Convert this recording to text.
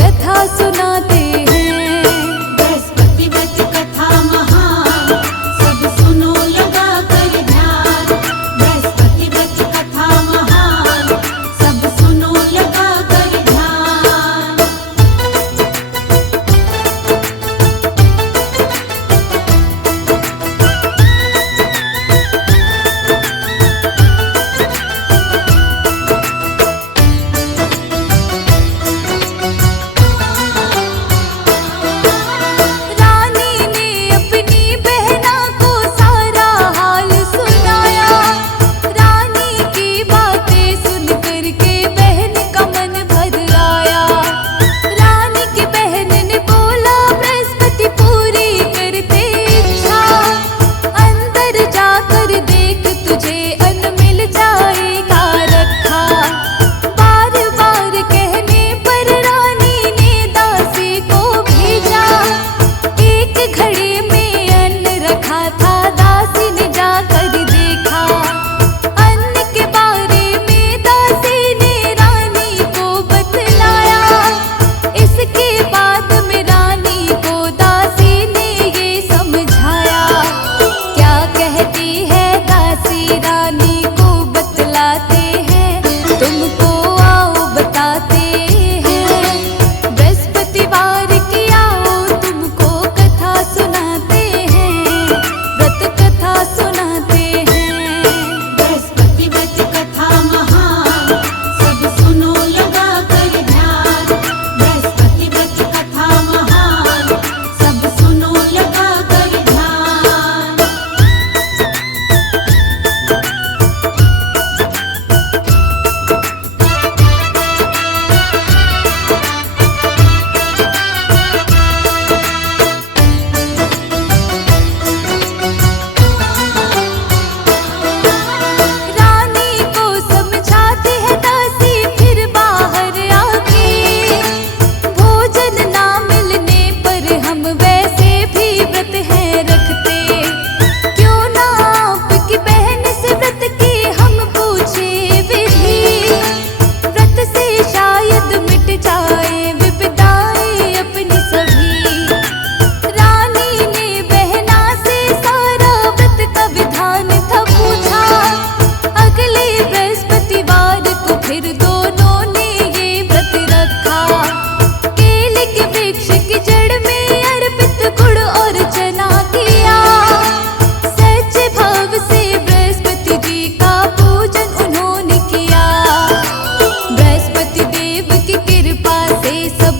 कथा सुनाते हैं। बृहस्पति व्रत कथा महान, सब सुनो लगा कर ध्यान। बृहस्पति व्रत कथा महान, सब सुनो लगा कर ध्यान। रानी ने अपनी बहना को सारा हाल सुनाया। रानी की बातें सुन कर के बहन का मन भर आया। रानी की बहन ने बोला, बृहस्पति पूरी करते इच्छा। अंदर जाकर देख, तुझे अन्न मिल जाएगा रखा। बार बार कहने पर रानी ने दासी को भेजा। एक घड़े में अन्न रखा था, दासी ने जाकर देखा। अन्न के बारे में दासी ने रानी को बतलाया। इसके बाद में रानी को दासी ने ये समझाया। क्या कहती है दासी, रानी को बतलाते हैं, तुमको आओ बताते हैं। बृहस्पतिवार की आओ तुमको कथा सुनाते हैं, व्रत कथा सुनाते हैं। बृहस्पति व्रत कथा महान, सब सुनो लगा कर ध्यान। बृहस्पति व्रत कथा महान, सब सुनो लगा कर ध्यान। रानी को समझाते हैं दासी, फिर बाहर आके। भोजन ना मिलने पर हम वैसे भी व्रत है रखते। क्यों ना आपकी बहन से व्रत की हम पूछे विधि। व्रत से शायद मिट जाए विपदाएं अपनी सभी। रानी ने बहना से सारा व्रत का विधान था पूछा। अगले बृहस्पतिवार को फिर दोनों ने ये व्रत रखा। केले के वृक्ष की जड़ में अर्पित गुड़ और चना किया। सच्चे भाव से बृहस्पति जी का पूजन उन्होंने किया। बृहस्पति देव की कृपा से सब